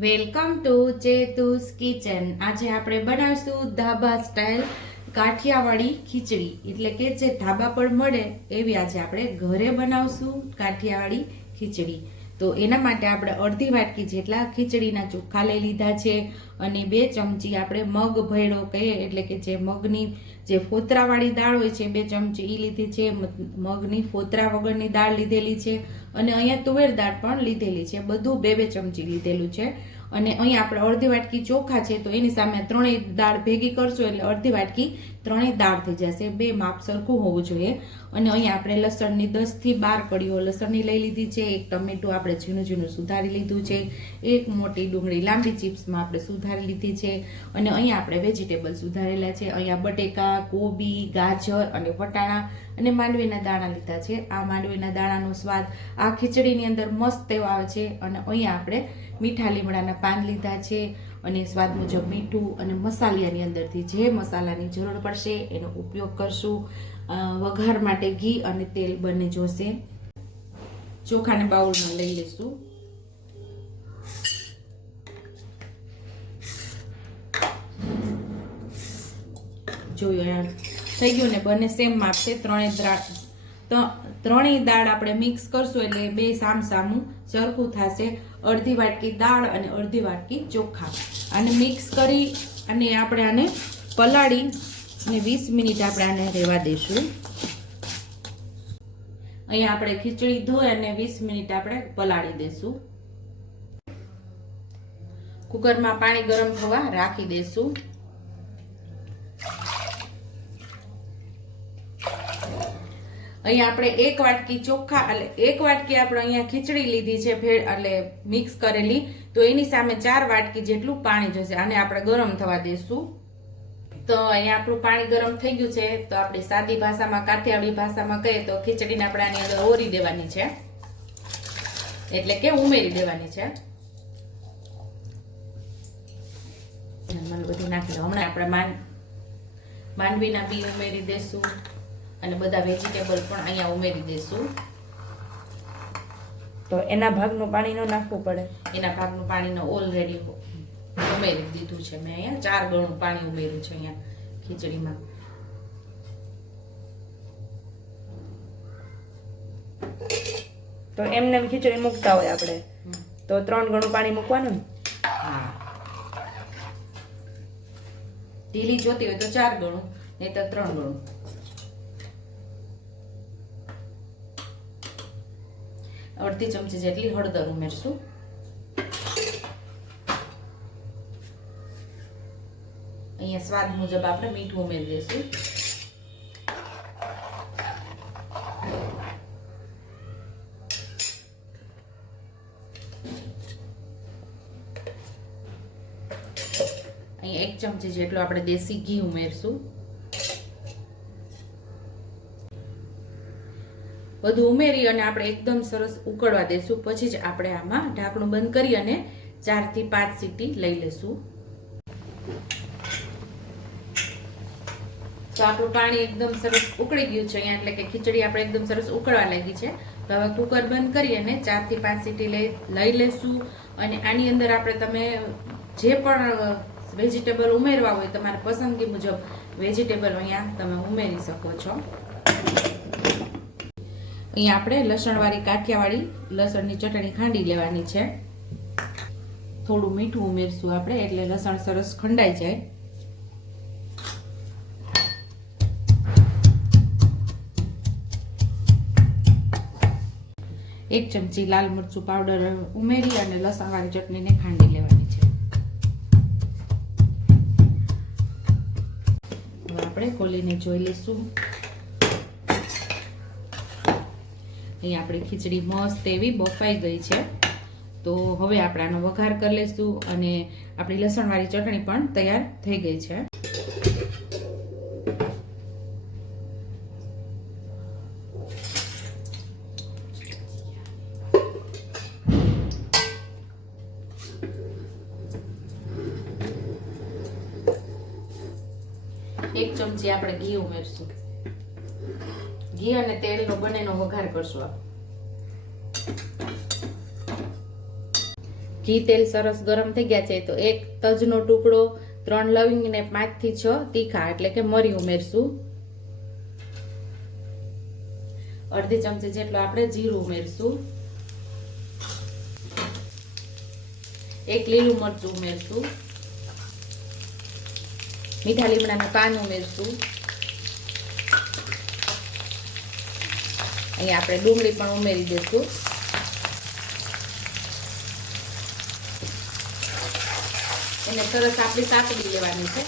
Welcome to ચેતુસ kitchen. આજે આપણે બનાવીશું ધાબા સ્ટાઇલ કાઠિયાવાડી ખીચડી. એટલે કે જે ધાબા પર મળે એવી આજે આપણે ઘરે બનાવશું કાઠિયાવાડી ખીચડી. તો એના માટે આપણે અડધી વાટકી જેટલા ખીચડીના ચોખ્ખા લઈ લીધા છે અને બે ચમચી આપણે મગ ભેળો કહીએ, એટલે કે જે મગની જે ફોતરાવાળી દાળ હોય છે, બે ચમચી એ લીધી છે મગની ફોતરા વગરની દાળ લીધેલી છે અને અહીંયા તુવેર દાળ પણ લીધેલી છે, બધું બે બે ચમચી લીધેલું છે. અને અહીંયા આપણે અડધી વાટકી ચોખા છે, તો એની સામે ત્રણેય દાળ ભેગી કરશું એટલે અડધી વાટકી ત્રણેય દાળ થઈ જશે. બે માપ સરખું હોવું જોઈએ. અને અહીંયા આપણે લસણની દસથી બાર કડીઓ લસણની લઈ લીધી છે, એક ટમેટું આપણે ઝીણું ઝીણું સુધારી લીધું છે, એક મોટી ડુંગળી લાંબી ચિપ્સમાં આપણે સુધારી લીધી છે, અને અહીંયા આપણે વેજીટેબલ સુધારેલા છે. અહીંયા બટેકા, કોબી, ગાજર અને વટાણા અને માંડવીના દાણા લીધા છે. આ માંડવીના દાણાનો સ્વાદ આ ખીચડીની અંદર મસ્ત એવો આવે છે અને અહીંયા આપણે મીઠા લીમડાના પાન લીધા છે અને સ્વાદ મુજબ મીઠું અને મસાલિયાની અંદરથી જે મસાલાની જરૂર પડશે એનો ઉપયોગ કરશું. વઘાર માટે ઘી અને તેલ બંને જોશે. ચોખાને બાઉલમાં લઈ લઈશું. જોયું થઈ ગયું ને બંને સેમ માપ છે, ત્રણેય દ્રાળ ત્રણેય દાળ આપણે મિક્સ કરશું એટલે બે સામ સામું સરખું થશે. અડધી વાટકી દાળ અને અડધી વાટકી ચોખા. આને મિક્સ કરી અને આપણે આને પલાળી અને વીસ મિનિટ આપણે આને રહેવા દઈશું અહીંયા આપણે ખીચડી ધોઈ અને વીસ મિનિટ આપણે પલાળી દઈશું કુકરમાં પાણી ગરમ થવા રાખી દઈશું અહીંયા આપણે એક વાટકી ચોખ્ખા એટલે એક વાટકી આપણે અહીંયા ખીચડી લીધી છે, ભેળ એટલે મિક્સ કરેલી. તો એની સામે ચાર વાટકી જેટલું પાણી જશે આને આપણે ગરમ થવા દઈશું તો અહીંયા આપણું પાણી ગરમ થઈ ગયું છે. તો આપણી સાદી ભાષામાં, કાઠિયાવાડી ભાષામાં કહીએ તો ખીચડીને આપણે આની અંદર ઓરી દેવાની છે. એટલે કે ઉમેરી દેવાની છે. બધું નાખી દો. હમણાં આપણે માંડ, માંડવીના બી ઉમેરી દેશું. અને બધા વેજીટેબલ પણ અહીંયા ઉમેરી દેશું. તો એના ભાગનું પાણી ન નાખવું પડે? એના ભાગનું પાણીનો ઓલરેડી ઉમેરી દીધું છે મેં અહીંયા. ચાર ગણું પાણી ઉમેર્યું છે અહીંયા ખીચડીમાં. તો એમને એમ ખીચડી મૂકતા હોય આપણે. તો ત્રણ ગણું પાણી મૂકવાનું ને? હા. ઢીલી જોતી હોય તો ચાર ગણું નહીં તો ત્રણ ગણું. અડધી ચમચી જેટલી હળદર ઉમેરશું. અહીંયા સ્વાદ મુજબ આપણે મીઠું ઉમેરી દઈશું અહીંયા એક ચમચી જેટલું આપણે દેશી ઘી ઉમેરશું. બધું ઉમેરી અને આપણે એકદમ સરસ ઉકળવા દેશું. પછી જ આપણે આમાં ઢાંકણું બંધ કરી અને ચારથી પાંચ સીટી લઈ લેશું. તો આપણું પાણી એકદમ સરસ ઉકળી ગયું છે અહીંયા, એટલે કે ખીચડી આપણે એકદમ સરસ ઉકળવા લાગી છે. તો હવે કુકર બંધ કરી અને ચારથી પાંચ સીટી લઈ લઈ લેશું. અને આની અંદર આપણે તમે જે પણ વેજીટેબલ ઉમેરવા હોય તમારા પસંદગી મુજબ વેજીટેબલ અહીંયા તમે ઉમેરી શકો છો. અહીંયા આપણે લસણવાળી કાઠિયાવાળી લસણની ચટણી ખાંડી લેવાની છે. થોડું મીઠું ઉમેરશું આપણે, એટલે લસણ સરસ ખંડાઈ જાય. એક ચમચી લાલ મરચું પાવડર ઉમેરી અને લસણવાળી ચટણીને ખાંડી લેવાની છે. આપણે ખોલીને જોઈ લઈશું. અહીં આપણી ખીચડી મસ્ત એવી બફાઈ ગઈ છે. તો હવે આપણે આનો વઘાર કરી લઈશું અને આપણી લસણવાળી ચટણી પણ તૈયાર થઈ ગઈ છે. એક ચમચી આપણે ઘી ઉમેરશું. ઘી અને તેલનો બંનેનો વઘાર કરશું આપણે ઘી તેલ સરસ ગરમ થઈ ગયા છે, તો એક તજનો ટુકડો, ત્રણ લવિંગ ને પાંચથી છ તીખા, એટલે કે મરી ઉમેરશું. અડધી ચમચી જેટલું આપણે જીરું ઉમેરશું. એક લીલું મરચું ઉમેરશું. મીઠા લીમડાનું પાન ઉમેરશું. અહીંયા આપણે ડુંગળી પણ ઉમેરી દઈશું. એને સરસ આપણી સાતડી લેવાની છે.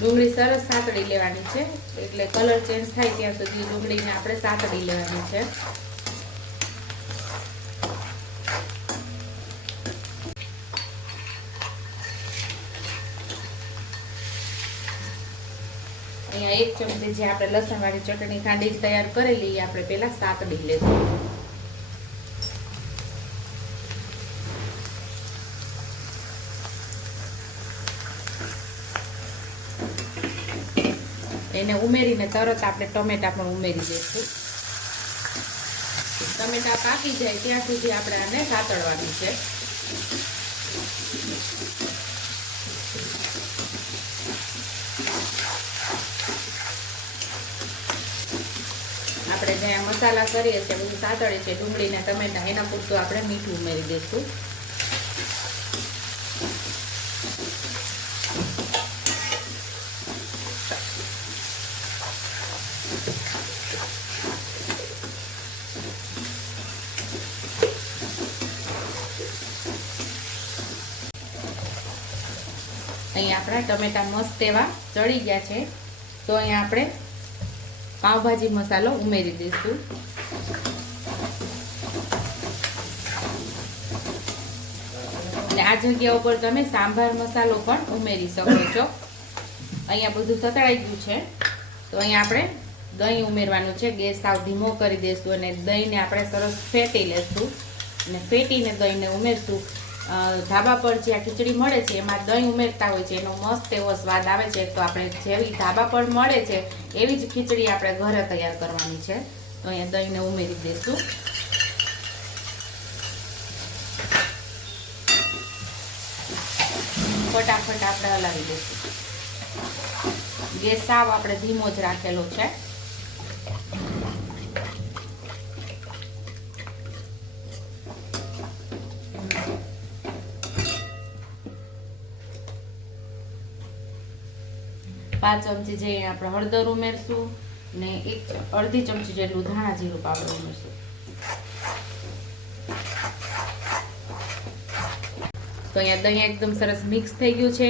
ડુંગળી સરસ સાતડી લેવાની છે. એટલે કલર ચેન્જ થાય ત્યાં સુધી ડુંગળીને આપણે સાતડી લેવાની છે. અહીંયા એક ચમચી જે આપણે લસણવાળી ચટણી ખાંડી તૈયાર કરેલી આપણે પહેલા સાતડી લેશું. એને ઉમેરીને તરત આપણે ટમેટા પણ ઉમેરી દઈશું. ટમેટા પાકી જાય ત્યાં સુધી આપણે આને સાતળવાનું છે આપણે જે આ મસાલા કરીએ છીએ, બધું સાતળે છે, ડુંગળી ને ટમેટા, એના પૂરતું આપણે મીઠું ઉમેરી દઈશું. અહીંયા આપણા ટમેટા મસ્ત એવા ચડી ગયા છે. તો અહીંયા આપણે પાવભાજી મસાલો ઉમેરી દઈશું. અને આ જગ્યા ઉપર તમે સાંભાર મસાલો પણ ઉમેરી શકો છો. અહીંયા બધું સતળાઈ ગયું છે. તો અહીંયા આપણે દહીં ઉમેરવાનું છે. ગેસ સાવ ધીમો કરી દઈશું અને દહીંને આપણે સરસ ફેટી લેશું. અને ફેટીને દહીંને ઉમેરશું. ધાબા પર જે આ ખીચડી મળે છે, એમાં દહીં ઉમેરતા હોય છે, એનો મસ્ત એવો સ્વાદ આવે છે. તો આપણે જેવી ધાબા પર મળે છે, એવી જ ખીચડી આપણે ઘરે તૈયાર કરવાની છે. તો અહીંયા દહીંને ઉમેરી દઈશું. ફટાફટ આપણે હલાવી દઈશું. ગેસ સાવ આપણે ધીમો જ રાખેલો છે. પાંચ ચમચી જે આપણે હળદર ઉમેરશું ને એક અડધી ચમચી જેટલું ધાણા જીરું પાવડર ઉમેરશું. તો અહીંયા દહીં એકદમ સરસ મિક્સ થઈ ગયું છે.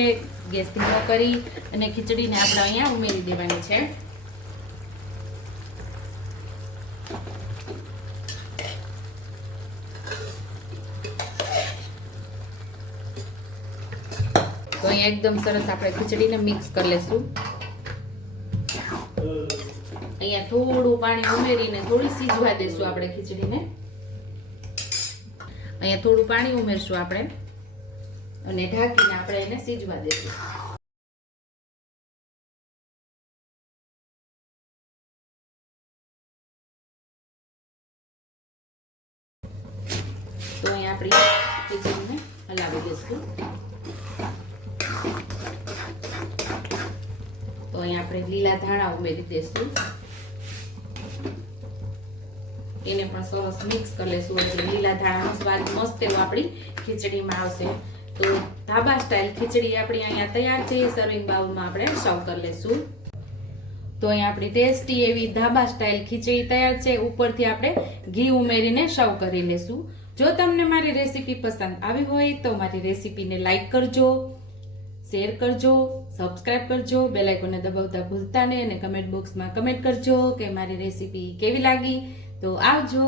ગેસ ધીમો કરી અને ખીચડીને આપણે અહીંયા ઉમેરી દેવાની છે. તો અહીંયા એકદમ સરસ આપણે ખીચડીને મિક્સ કરી લેશું. અહીંયા થોડું પાણી ઉમેરીને થોડી સીજવા દેશું આપણે ખીચડીને. અહીંયા થોડું પાણી ઉમેરશું આપણે અને ઢાંકીને આપણે એને સીજવા દેશું. તો અહીંયા આપણી ખીચડીને હલાવી દઈશું તો અહીંયા આપણે લીલા ધાણા ઉમેરી દઈશું એને પણ સરસ મિક્સ કરી લઈશું એટલે લીલા ધાણાનો સ્વાદ મસ્ત એવો આપણી ખીચડીમાં આવશે. તો ધાબા સ્ટાઇલ ખીચડી આપણી અહીંયા તૈયાર છે. સર્વિંગ બાઉલમાં આપણે સર્વ કરી લઈશું તો અહીંયા આપણી ટેસ્ટી એવી ધાબા સ્ટાઇલ ખીચડી તૈયાર છે. ઉપરથી આપણે ઘી ઉમેરીને સર્વ કરી લેશું. જો તમને મારી રેસીપી પસંદ આવી હોય તો મારી રેસીપીને લાઇક કરજો શેર કરજો સબસ્ક્રાઇબ કરજો બેલાઇકોને દબાવતા ભૂલતા નહીં અને કમેન્ટ બોક્સમાં કમેન્ટ કરજો કે મારી રેસીપી કેવી લાગી. તો આવજો